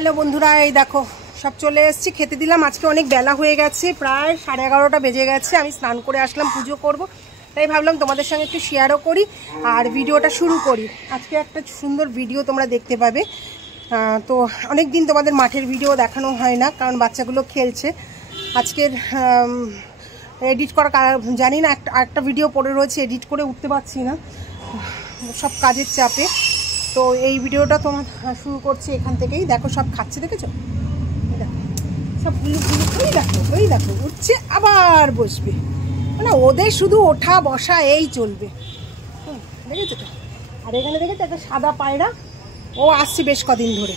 Hello বন্ধুরা, এই দেখো সব চলে এসেছি, খেতে দিলাম। আজকে অনেক বেলা হয়ে গেছে, প্রায় 11:30 বেজে গেছে। আমি স্নান করে আসলাম, পুজো করব, তাই ভাবলাম তোমাদের সঙ্গে একটু শেয়ারও করি আর ভিডিওটা শুরু করি। আজকে একটা সুন্দর ভিডিও তোমরা দেখতে পাবে। তো অনেক দিন তোমাদের মাঠের ভিডিও দেখানো হয় না, কারণ বাচ্চাগুলো খেলছে। আজকের এডিট করা জানি না, একটা ভিডিও পড়ে রয়েছে, এডিট করে উঠতে পারছি না, সব কাজের চাপে। তো এই ভিডিওটা তোমার শুরু করছি এখান থেকেই। দেখো সব খাচ্ছে, দেখেছো? সব ওই দেখো উঠছে, আবার বসবে, মানে ওদের শুধু ওঠা বসা এই চলবে। দেখেছো তো? আর এখানে দেখেছো একটা সাদা পায়রা, ও আসছে বেশ কদিন ধরে।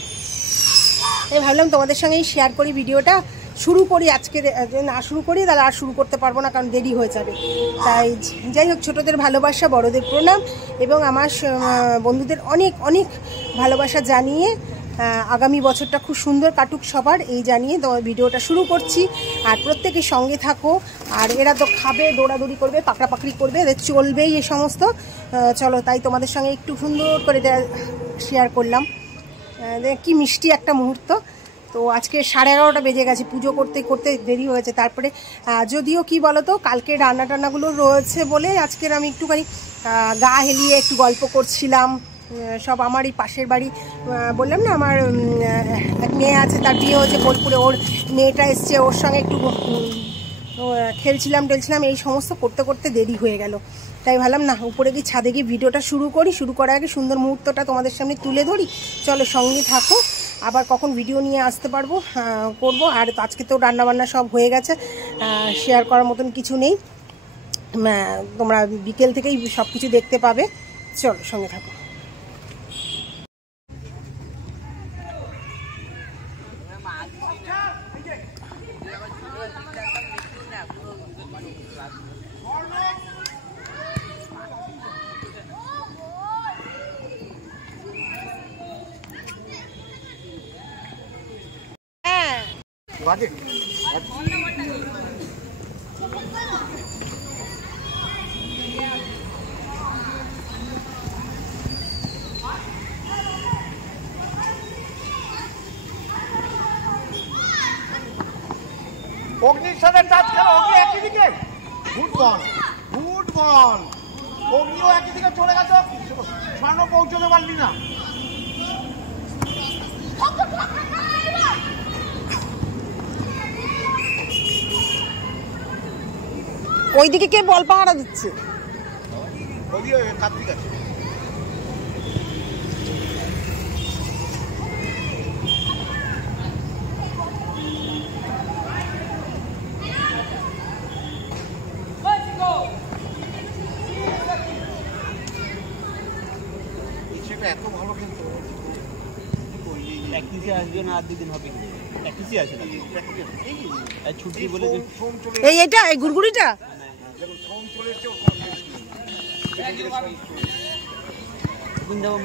তাই ভাবলাম তোমাদের সঙ্গেই শেয়ার করি, ভিডিওটা শুরু করি। আজকে না শুরু করি তাহলে আর শুরু করতে পারবো না, কারণ দেরি হয়ে যাবে। তাই যাই হোক, ছোটোদের ভালোবাসা, বড়দের প্রণাম এবং আমার বন্ধুদের অনেক অনেক ভালোবাসা জানিয়ে আগামী বছরটা খুব সুন্দর কাটুক সবার, এই জানিয়ে ভিডিওটা শুরু করছি। আর প্রত্যেকের সঙ্গে থাকো। আর এরা তো খাবে, দৌড়াদৌড়ি করবে, পাকড়াপাকড়ি করবে, এদের চলবেই এ সমস্ত। চলো, তাই তোমাদের সঙ্গে একটু সুন্দর করে এটা শেয়ার করলাম। কি মিষ্টি একটা মুহূর্ত। তো আজকে 11:30 বেজে গেছে, পুজো করতে করতে দেরি হয়েছে। তারপরে যদিও কি বলো তো, কালকে রান্না টান্নাগুলো রয়েছে বলে আজকের আমি একটুখানি গা হেলিয়ে একটু গল্প করছিলাম। সব আমার এই পাশের বাড়ি, বললাম না আমার এক মেয়ে আছে, তার বিয়ে হয়েছে বোলপুরে, ওর মেয়েটা এসছে, ওর সঙ্গে একটু খেলছিলাম টেলছিলাম, এই সমস্ত করতে করতে দেরি হয়ে গেল। তাই ভাবলাম না, উপরে গিয়ে ছাদে গিয়ে ভিডিওটা শুরু করি। শুরু করার আগে সুন্দর মুহূর্তটা তোমাদের সামনে তুলে ধরি। চলো সঙ্গে থাকো, আবার কখন ভিডিও নিয়ে আসতে পারবো করবো। আর আজকে তো রান্নাবান্না সব হয়ে গেছে, শেয়ার করার মতন কিছু নেই। তোমরা বিকেল থেকেই সব কিছু দেখতে পাবে। চলো সঙ্গে থাকো। অগ্নির সাথে টাচ খেলো, অগ্নি একই দিকে, গুড বল, গুড বল। অগ্নিও একই দিকে চলে গেছে, স্বর্ণ পৌঁছতে পারলি না। ওইদিকে কে বল পাহারা দিচ্ছে? ওদিকে কার্তিক আছে। এত ভালো খেলতো, প্র্যাকটিসে আসবে না, আর দুদিন হবে, প্র্যাকটিসে আসে না, ছুটি বলে। এই এটা এই গুড়গুড়িটা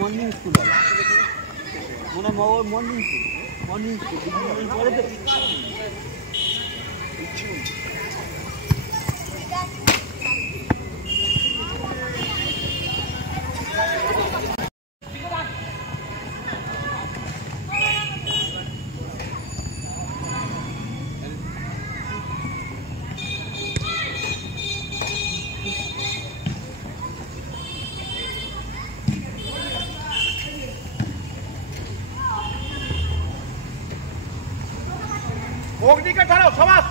মর্নিং স্কুল হবে, মনে হয় মর্নিং স্কুল পরে তো অগ্নিকে ছাড়াও সমাজ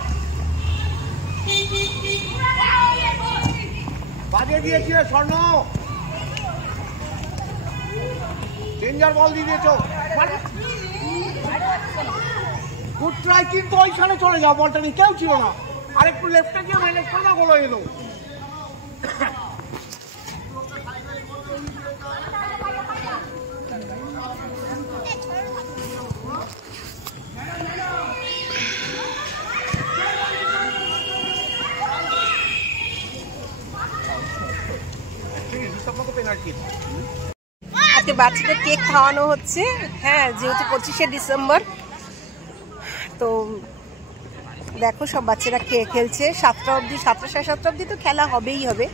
বাজিয়ে দিয়েছিল। স্বর্ণ ডেঞ্জার বল দিয়ে দিয়েছ, গুড ট্রাই, কিন্তু ওইখানে চলে যাও, বলটা নিয়ে কেউ ছিল না। আরেকটু লেফটে গিয়ে মাইনাস করে গোল হয়ে এলো। আজকে বাচ্চাদের কেক খাওয়ানো হচ্ছে। হ্যাঁ, যেহেতু 25শে ডিসেম্বর, তো দেখো সব বাচ্চারা খেলছে 7টা অবধি, 7টা সাড়ে 7টা অবধি তো খেলা হবেই হবে।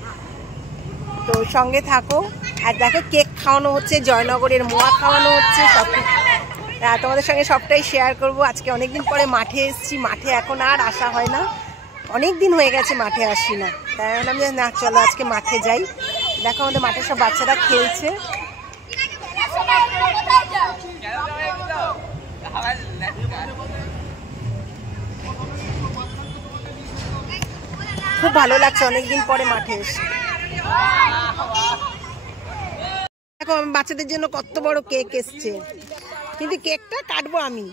তো সঙ্গে থাকো। আর দেখো কেক খাওয়ানো হচ্ছে, জয়নগরের মোয়া খাওয়ানো হচ্ছে, সব তোমাদের সঙ্গে সবটাই শেয়ার করব। আজকে অনেকদিন পরে মাঠে এসেছি, মাঠে এখন আর আসা হয় না, অনেক দিন হয়ে গেছে মাঠে আসি না, তাই বললাম যে না চলো আজকে মাঠে যাই। দেখো আমাদের মাঠে সব বাচ্চারা খেলছে। খুব ভালো লাগছে অনেকদিন পরে মাঠে এসে। দেখো বাচ্চাদের জন্য কত বড় কেক এসছে, কিন্তু কেকটা কাটবো আমি,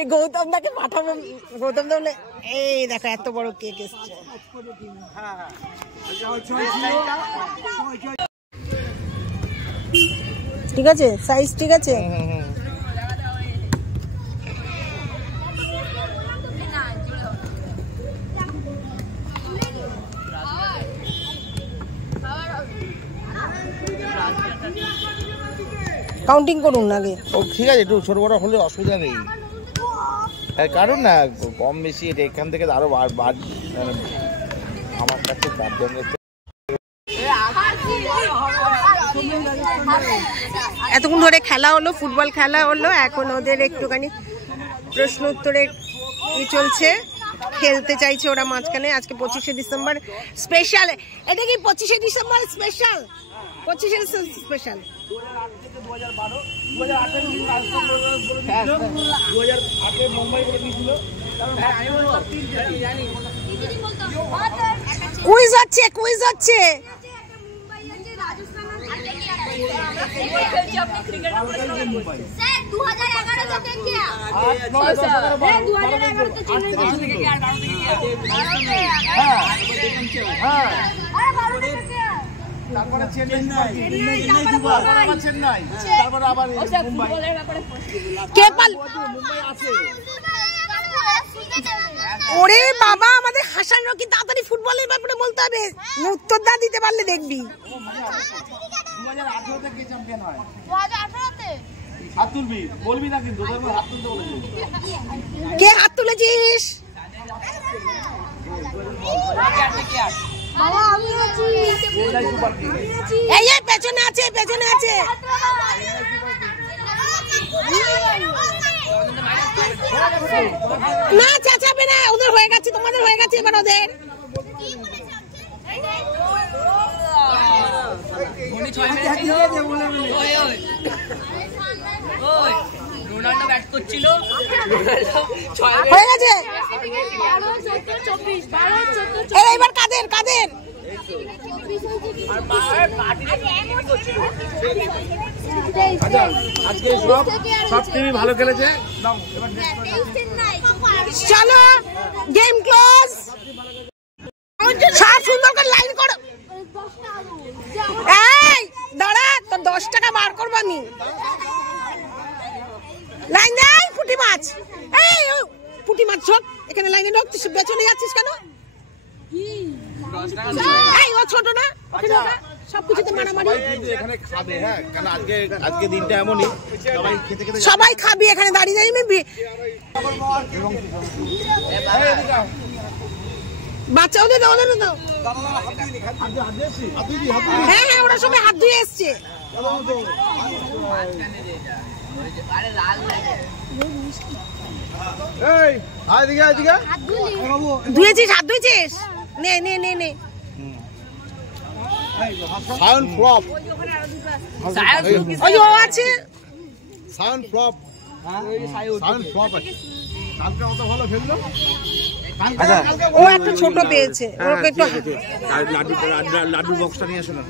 এই গৌতম দাকে পাঠাবো। গৌতম দা বলে এই দেখো এত বড় কেক এসছে। ঠিক আছে, সাইজ ঠিক আছে। কাউন্টিং করুন আগে। ও ঠিক আছে, একটু ছোট বড় হলে অসুবিধা নেই, কারণ না কম বেশি এটা এখান থেকে আরো আমার কাছে এতক্ষণ ধরে খেলা হলো, ফুটবল খেলা হলো, এখন ওদের একটুখানি প্রশ্ন উত্তরে চলছে, খেলতে চাইছে ওরা মাঝখানে। আজকে 25শে ডিসেম্বর স্পেশাল। এটা কি 25শে ডিসেম্বর স্পেশাল? 25শে স্পেশাল। 2008 মুম্বাই করে দিয়েছিল। কুইজ হচ্ছে, কুইজ হচ্ছে। ওরে বাবা, আমাদের হাসান রকি তাড়াতাড়ি ফুটবলের ব্যাপারে বলতে হবে, উত্তর দা দিতে পারলে দেখবি। কে হাত তুলেছিস? এই পেছনে আছে, পেছনে আছে। না চাচাবে না, ওদের হয়ে গেছে, তোমাদের হয়ে গেছে, এবার ওদের। হয়ে গেছে। এবার কাদের কাদের? আজকে সব টিভি ভালো খেলেছে। চলো গেম ক্লোজ। সব সুন্দর করে লাইন করো। এই দাঁড়া, তোর 10 টাকা বার করবো আমি। লাইন দেয় পুঁটি মাছ। এই পুঁটি মাছ ছোট, এখানে লাইনে ঢুকছিস, পেছনে যাচ্ছিস কেন? এই ও ছোট না, সবকিছুতে মারামারি। আজকে দিনটা এমনই, সবাই খাবি এখানে দাঁড়িয়ে দাঁড়িয়ে। বাচ্চা ওদের দাও, ওদের দাও। হ্যাঁ হ্যাঁ, ওরা সবাই হাত ধুয়ে এসছে। ধুয়েছিস, হাত ধুয়েছিস? নে নে নে নে। Sound flop. ওই ও আছে। Sound flop. সাউন্ড ফ্লপ আছে। কালকে অত ভালো খেললো। ও একটা ছোট পেয়েছে, ওকে একটু লাড্ডু বক্সটা নিয়ে আসো না।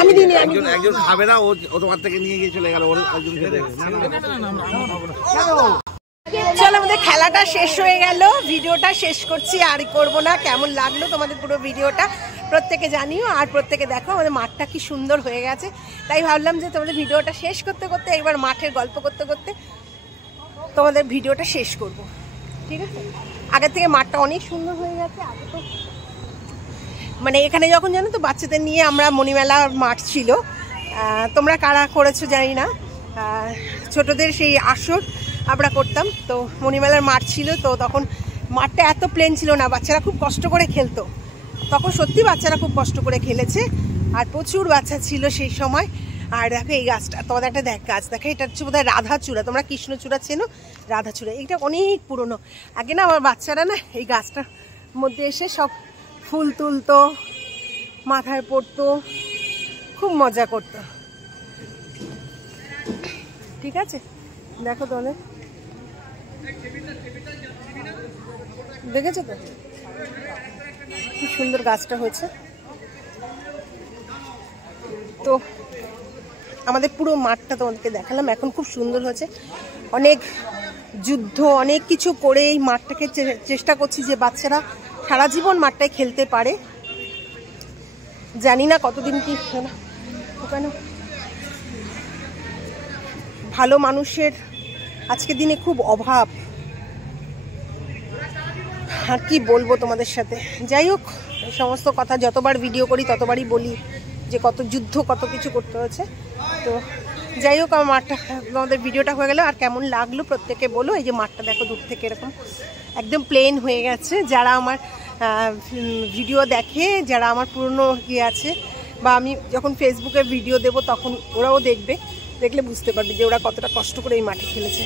আমি দিইনি, একজন খাবে না, ও তোমার থেকে নিয়ে গিয়ে চলে গেল, ওর একজন খেতে। চলো আমাদের খেলাটা শেষ হয়ে গেল, ভিডিওটা শেষ করছি, আর করব না। কেমন লাগলো তোমাদের পুরো ভিডিওটা প্রত্যেকে জানিও, আর প্রত্যেকে দেখো আমাদের মাঠটা কি সুন্দর হয়ে গেছে। তাই ভাবলাম যে তোমাদের ভিডিওটা শেষ করতে করতে একবার মাঠের গল্প করতে করতে তোমাদের ভিডিওটা শেষ করব, ঠিক আছে? আগের থেকে মাঠটা অনেক সুন্দর হয়ে গেছে। আগে তো মানে এখানে যখন জানো তো বাচ্চাদের নিয়ে আমরা মণিমেলা মাঠ ছিল, তোমরা কারা করেছো জানি না, ছোটদের সেই আসর আমরা করতাম, তো মণিমেলার মাঠ ছিল, তো তখন মাঠটা এত প্লেন ছিল না, বাচ্চারা খুব কষ্ট করে খেলতো। তখন সত্যি বাচ্চারা খুব কষ্ট করে খেলেছে, আর প্রচুর বাচ্চা ছিল সেই সময়। আর দেখো এই গাছটা, তোমাদের একটা গাছ দেখো, এটা হচ্ছে বোধহয় রাধাচূড়া, তোমরা কৃষ্ণচূড়া চেনো, রাধাচূড়া। এটা অনেক পুরনো। আগে না আমার বাচ্চারা না এই গাছটার মধ্যে এসে সব ফুল তুলতো, মাথায় পড়তো, খুব মজা করতো। ঠিক আছে, দেখো তোমাদের, দেখেছো তো কি সুন্দর গাছটা হয়েছে। তো আমাদের পুরো মাঠটা তোমাদেরকে দেখালাম, এখন খুব সুন্দর হয়েছে। অনেক যুদ্ধ, অনেক কিছু করে এই মাঠটাকে চেষ্টা করছি যে বাচ্চারা সারা জীবন মাঠটায় খেলতে পারে। জানি না কতদিন কি ওখানে ভালো মানুষের আজকের দিনে খুব অভাব। আর কি বলবো তোমাদের সাথে। যাই হোক, এই সমস্ত কথা যতবার ভিডিও করি ততবারই বলি যে কত যুদ্ধ, কত কিছু করতে হয়েছে। তো যাই হোক, আমার মাঠটা, তোমাদের ভিডিওটা হয়ে গেল। আর কেমন লাগলো প্রত্যেকে বলো। এই যে মাঠটা দেখো দূর থেকে এরকম একদম প্লেন হয়ে গেছে। যারা আমার ভিডিও দেখে, যারা আমার পুরনো ইয়ে আছে, বা আমি যখন ফেসবুকে ভিডিও দেব তখন ওরাও দেখবে, দেখলে বুঝতে পারবে যে ওরা কতটা কষ্ট করে এই মাঠে খেলেছে।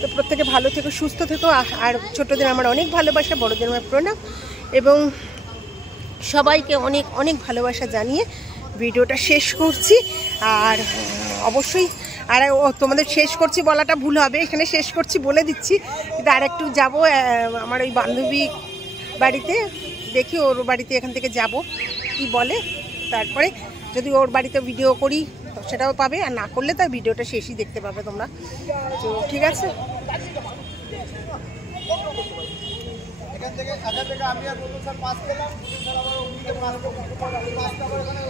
তো প্রত্যেকে ভালো থেকো, সুস্থ থেকো। আর ছোটদের আমার অনেক ভালোবাসা, বড়দের আমার প্রণাম, এবং সবাইকে অনেক অনেক ভালোবাসা জানিয়ে ভিডিওটা শেষ করছি। আর অবশ্যই আর তোমাদের শেষ করছি বলাটা ভুল হবে, এখানে শেষ করছি বলে দিচ্ছি, কিন্তু আর একটু যাবো আমার ওই বান্ধবী বাড়িতে, দেখি ওর বাড়িতে এখান থেকে যাব কি বলে। তারপরে যদি ওর বাড়িতে ভিডিও করি তো সেটাও পাবে, আর না করলে তার ভিডিওটা শেষই দেখতে পাবে তোমরা। তো ঠিক আছে, এখান থেকে আমি আর বন্ধু স্যার পাস পেলাম, স্যার আবার ওদিকে পাস করবো, পাসটা আবার এখানে